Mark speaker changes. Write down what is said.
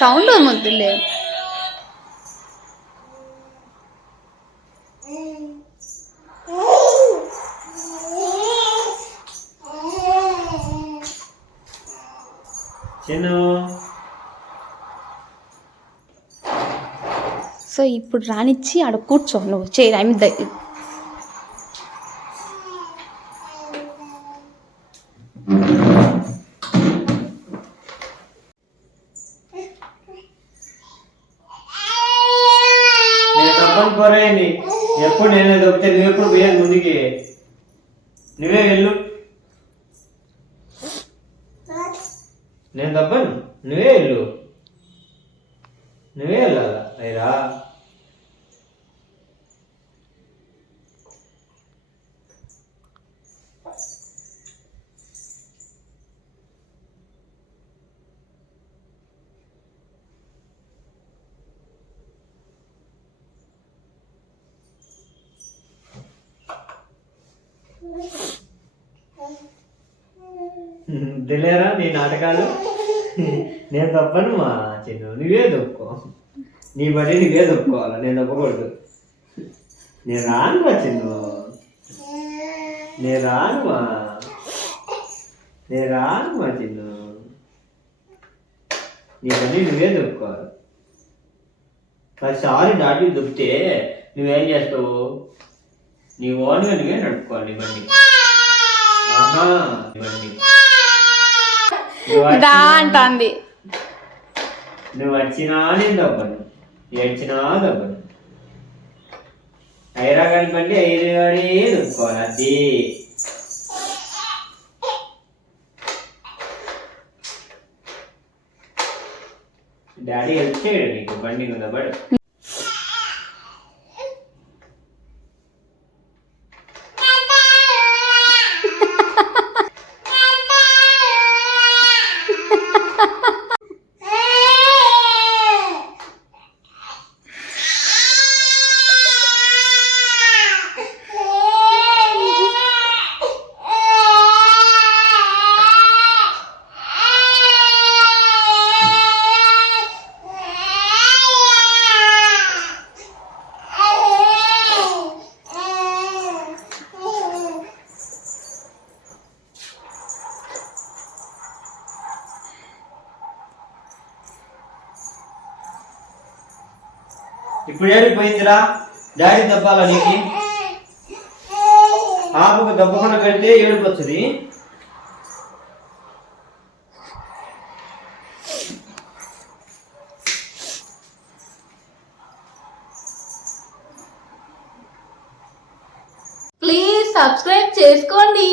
Speaker 1: Sound ముద్దులే
Speaker 2: Chinnu.
Speaker 1: So ఇప్పుడు రానిచ్చి ఆడ కూర్చో నువ్వు. చేయి ఐ మీన్
Speaker 2: నేను తప్పని ఎప్పుడు నేనే దొరికితే నువ్వు ఎప్పుడు పోయాను ముందుకి? నువ్వే వెళ్ళు. నేను తప్పను నువ్వే వెళ్ళు నువ్వే వెళ్ళాలా అయిరా తెలియరా నీ నాటకాలు? నేను తప్పను మా చిన్న నువ్వే దొక్కో నీ బడి నువ్వే దొక్కోవాలి నేను దొక్కకూడదు నేను రాను మా చిన్న నేను రాను మా నేను రాను మా చిన్న నీ బండి నువ్వే దొక్కోవాలి ఒకసారి దాటి దొక్కితే నువ్వేం చేస్తావు? నీ ఓన్గా నువ్వే నడుపుకోవాలి నీ బండి. ఆహా నీ బండి.
Speaker 1: దా అంటాంది.
Speaker 2: నువ్వు వచ్చినా నేను దబ్బను ఏడ్చినా దబ్బను. ఐరా కనిపండి ఐరాడే దొరుకోవాలి అది డాడీ హెల్ప్ చేయడు నీకు బండి మీద పడు ఇప్పుడు ఏడిపోయిందిరా? డాడీ దబ్బాలా నీకు? ఆపుకు దబ్బకుండా కడితే ఏడుపు
Speaker 1: ప్లీజ్ సబ్స్క్రైబ్ చేసుకోండి.